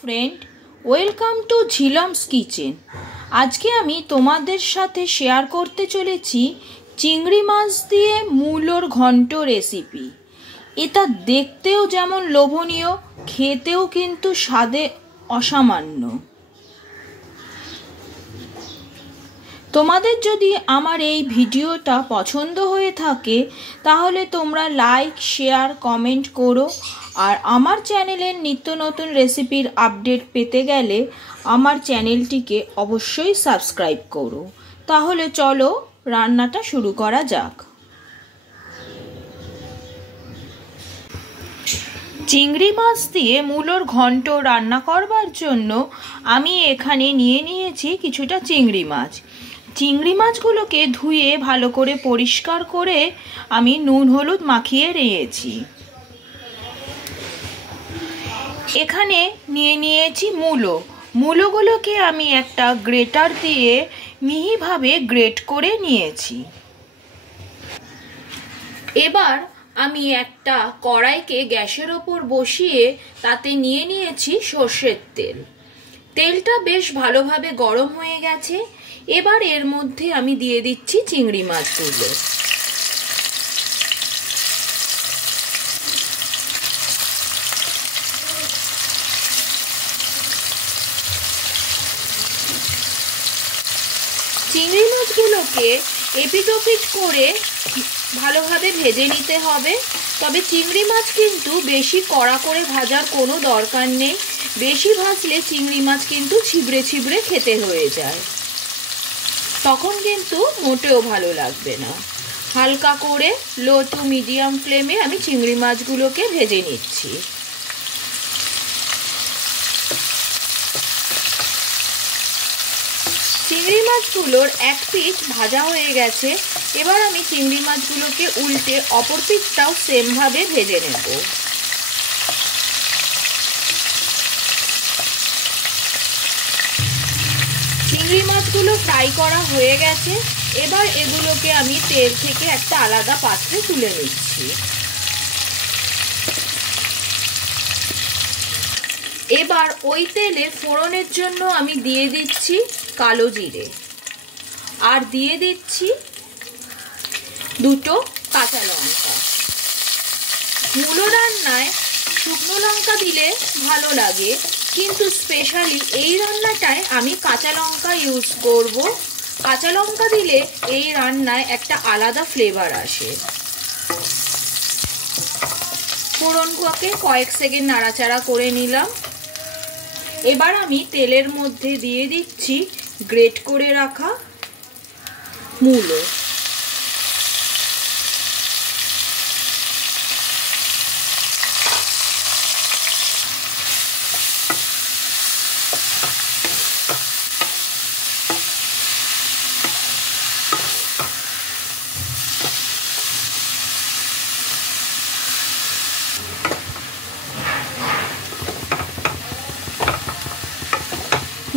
Friend, welcome to Jhilam's kitchen. আজকে আমি তোমাদের সাথে শেয়ার করতে চলেছি চিংড়ি মাছ দিয়ে মূলোর ঘন্ট রেসিপি। এটা দেখতেও যেমন লোভনীয়, খেতেও কিন্তু স্বাদে অসামান্য। তোমাদের যদি আমার এই ভিডিওটা পছন্দ হয়ে থাকে তাহলে তোমরা লাইক, শেয়ার, কমেন্ট করো। আর আমার চ্যানেলের নিত্য নতুন রেসিপির আপডেট পেতে গেলে আমার চ্যানেলটিকে অবশ্যই সাবস্ক্রাইব করো। তাহলে চলো রান্নাটা শুরু করা যাক। চিংড়ি মাছ দিয়ে মূলোর ঘন্ট রান্না করবার জন্য আমি এখানে নিয়ে নিয়েছি কিছুটা চিংড়ি মাছ। চিংড়ি মাছগুলোকে ধুয়ে ভালো করে পরিষ্কার করে আমি নুন হলুদ মাখিয়ে রেখেছি। এখানে নিয়ে নিয়েছি মূলোগুলোকে আমি একটা গ্রেটার দিয়ে মিহিভাবে গ্রেট করে নিয়েছি। এবার আমি একটা কড়াইকে গ্যাসের ওপর বসিয়ে তাতে নিয়ে নিয়েছি সর্ষের তেল। তেলটা বেশ ভালোভাবে গরম হয়ে গেছে। এবার এর মধ্যে আমি দিয়ে দিচ্ছি চিংড়ি মাছগুলো। চিংড়ি মাছগুলোকে এপিট ওপিট করে ভালোভাবে ভেজে নিতে হবে। তবে চিংড়ি মাছ কিন্তু বেশি কড়া করে ভাজার কোনো দরকার নেই। বেশি ভাজলে চিংড়ি মাছ কিন্তু ছিবড়ে ছিবড়ে খেতে হয়ে যায়, তখন কিন্তু মোটেও ভালো লাগবে না। হালকা করে লো টু মিডিয়াম ফ্লেমে আমি চিংড়ি মাছগুলোকে ভেজে নিচ্ছি। চিংড়ি মাছগুলোর এক পিঠ ভাজা হয়ে গেছে। এবার আমি চিংড়ি মাছগুলোকে উল্টে অপর পিঠটাও সেমভাবে ভেজে নেব। চিংড়ি মাছগুলো ফ্রাই করা হয়ে গেছে। এবার এগুলোকে আমি তেল থেকে একটা আলাদা পাত্রে তুলে নিচ্ছি। এবার ওই তেলে ফোড়নের জন্য আমি দিয়ে দিচ্ছি কালো জিরে, আর দিয়ে দিচ্ছি দুটো কাঁচা লঙ্কা। মূলো রান্নায় শুকনো লঙ্কা দিলে ভালো লাগে, কিন্তু স্পেশালি এই রান্নাটায় আমি কাঁচা লঙ্কা ইউজ করব। কাঁচা লঙ্কা দিলে এই রান্নায় একটা আলাদা ফ্লেভার আসে। ফোড়নটাকে কয়েক সেকেন্ড নাড়াচাড়া করে নিলাম। এবার আমি তেলের মধ্যে দিয়ে দিচ্ছি গ্রেট করে রাখা মূলো।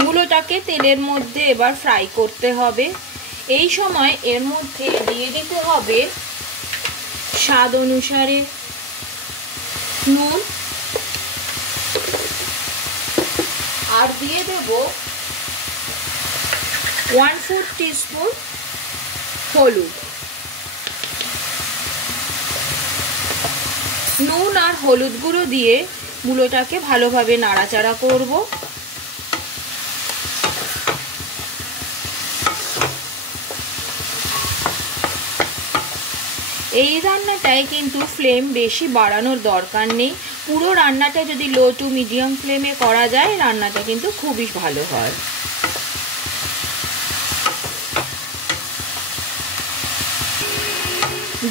মূলোটাকে তেলের মধ্যে এবার ফ্রাই করতে হবে। এই সময় এর মধ্যে দিয়ে দিতে হবে স্বাদ অনুসারে নুন, আর দিয়ে দেব 1/4 টিস্পুন হলুদ। নুন আর হলুদ গুঁড়ো দিয়ে মূলোটাকে ভালোভাবে নাড়াচাড়া করব। এই রান্নাটায় কিন্তু ফ্লেম বেশি বাড়ানোর দরকার নেই। পুরো রান্নাটা যদি লো টু মিডিয়াম ফ্লেমে করা যায় রান্নাটা কিন্তু খুবই ভালো হয়।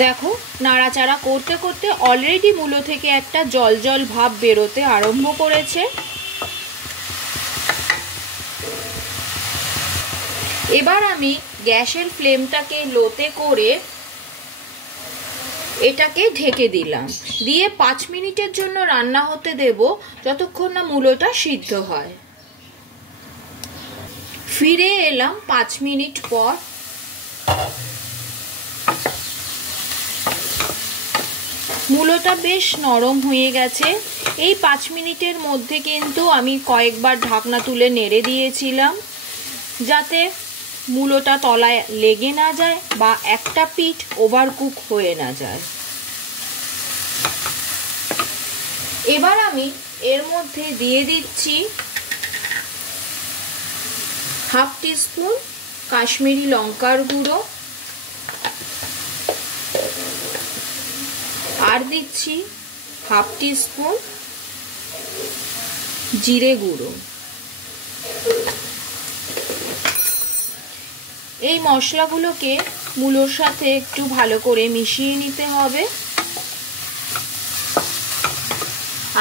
দেখো, নাড়াচাড়া করতে করতে অলরেডি মূলো থেকে একটা জল জল ভাব বেরোতে আরম্ভ করেছে। এবার আমি গ্যাসের ফ্লেমটাকে লোতে করে এটাকে ঢেকে দিলাম। দিয়ে 5 মিনিটের জন্য রান্না হতে দেব, যতক্ষণ না মূলোটা সিদ্ধ হয়। ফিরে এলাম 5 মিনিট পর। মূলোটা বেশ নরম হয়ে গেছে। এই 5 মিনিটের মধ্যে কিন্তু আমি কয়েকবার ঢাকনা তুলে নেড়ে দিয়েছিলাম, যাতে মূলোটা তলায় লেগে না যায় বা একটা পিঠ ওভারকুক হয়ে না যায়। এবার আমি এর মধ্যে দিয়ে দিচ্ছি হাফ টিস্পুন কাশ্মীরি লঙ্কার গুঁড়ো, আর দিচ্ছি হাফ টিস্পুন জিরে গুঁড়ো। এই মশলাগুলোকে মূলোর সাথে একটু ভালো করে মিশিয়ে নিতে হবে।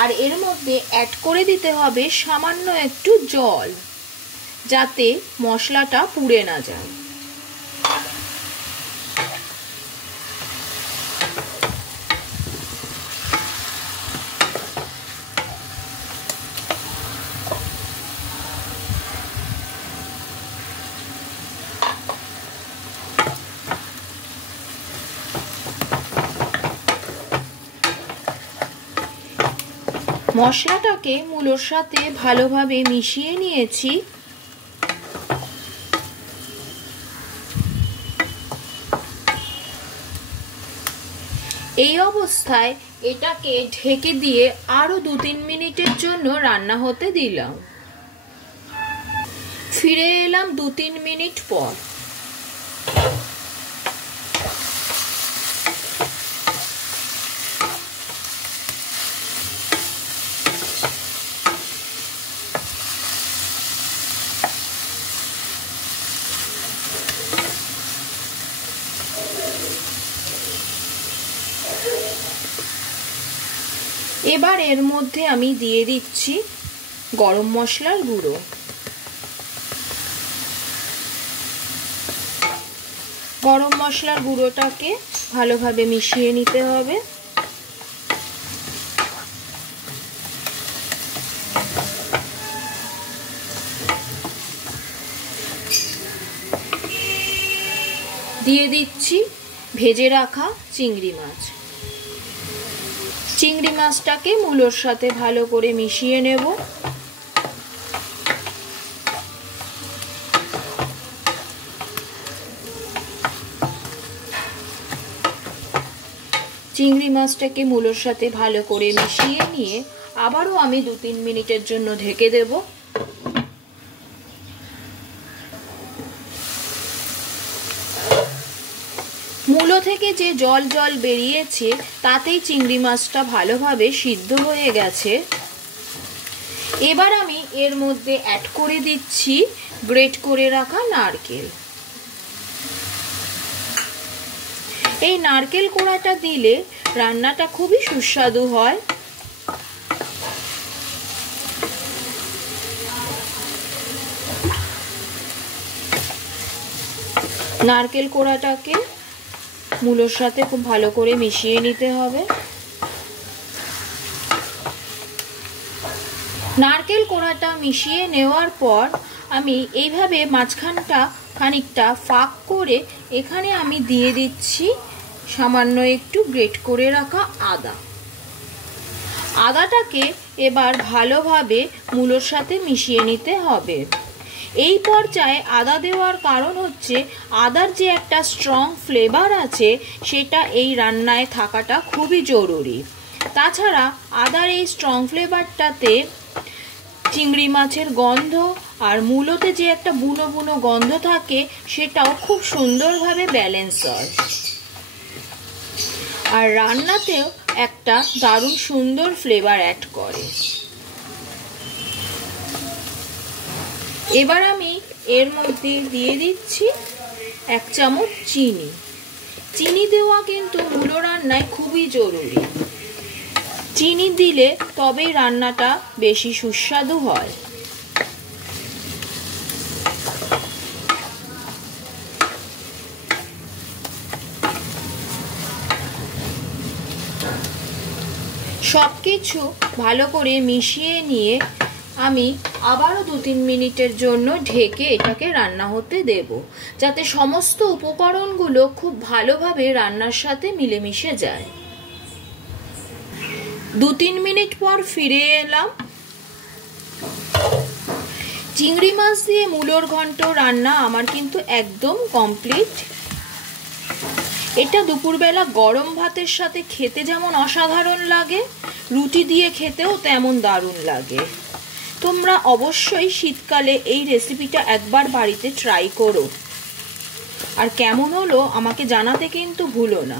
আর এর মধ্যে অ্যাড করে দিতে হবে সামান্য একটু জল, যাতে মশলাটা পুড়ে না যায়। মশলাটাকে মূলোর সাথে ভালোভাবে মিশিয়ে নিয়েছি। এই অবস্থায় এটাকে ঢেকে দিয়ে আরো 2-3 মিনিটের জন্য রান্না হতে দিলাম। ফিরে এলাম 2-3 মিনিট পর। এবার এর মধ্যে আমি দিয়ে দিচ্ছি গরম মশলার গুঁড়ো। গরম মশলার গুঁড়োটাকে ভালোভাবে মিশিয়ে নিতে হবে। দিয়ে দিচ্ছি ভেজে রাখা চিংড়ি মাছ। চিংড়ি মাছটাকে মূলোর সাথে ভালো করে মিশিয়ে নেব। চিংড়ি মাছটাকে মূলোর সাথে ভালো করে মিশিয়ে নিয়ে আবারও আমি 2-3 মিনিটের জন্য ঢেকে দেব। মূলো থেকে যে জল জল বেরিয়েছে তাতেই চিংড়ি মাছটা ভালোভাবে সিদ্ধ হয়ে গেছে। এবার আমি এর মধ্যে অ্যাড করে দিচ্ছি গ্রেট করে রাখা নারকেল। এই নারকেল কোড়াটা দিলে রান্নাটা খুবই সুস্বাদু হয়। নারকেল কোড়াটাকে মূলোর সাথে খুব ভালো করে মিশিয়ে নিতে হবে। নারকেল কোড়াটা মিশিয়ে নেওয়ার পর আমি এইভাবে মাঝখানটা খানিকটা ফাঁক করে এখানে আমি দিয়ে দিচ্ছি সামান্য একটু গ্রেট করে রাখা আদা। আদাটাকে এবার ভালোভাবে মূলোর সাথে মিশিয়ে নিতে হবে। এই পর্যায়ে আদা দেওয়ার কারণ হচ্ছে আদার যে একটা স্ট্রং ফ্লেভার আছে সেটা এই রান্নায় থাকাটা খুবই জরুরি। তাছাড়া আদার এই স্ট্রং ফ্লেভারটাতে চিংড়ি মাছের গন্ধ আর মূলোতে যে একটা বুনো বুনো গন্ধ থাকে সেটাও খুব সুন্দরভাবে ব্যালেন্স হয়, আর রান্নাতেও একটা দারুণ সুন্দর ফ্লেভার অ্যাড করে। এবার আমি এর মধ্যে দিয়ে দিচ্ছি 1 চামচ চিনি। চিনি দেওয়া কিন্তু মূলো রান্নায় খুবই জরুরি। চিনি দিলে তবেই রান্নাটা বেশি সুস্বাদু হয়। সবকিছু ভালো করে মিশিয়ে নিয়ে আমি আবারও 2-3 মিনিটের জন্য ঢেকে এটাকে রান্না হতে দেব, যাতে সমস্ত উপকরণগুলো খুব ভালোভাবে রান্নার সাথে মিলেমিশে যায়। 2-3 মিনিট পর ফিরে এলাম। চিংড়ি মাছ দিয়ে মূলোর ঘন্ট রান্না আমার কিন্তু একদম কমপ্লিট। এটা দুপুরবেলা গরম ভাতের সাথে খেতে যেমন অসাধারণ লাগে, রুটি দিয়ে খেতেও তেমন দারুণ লাগে। তোমরা অবশ্যই শীতকালে এই রেসিপিটা একবার বাড়িতে ট্রাই করো, আর কেমন হলো আমাকে জানাতে কিন্তু ভুলো না।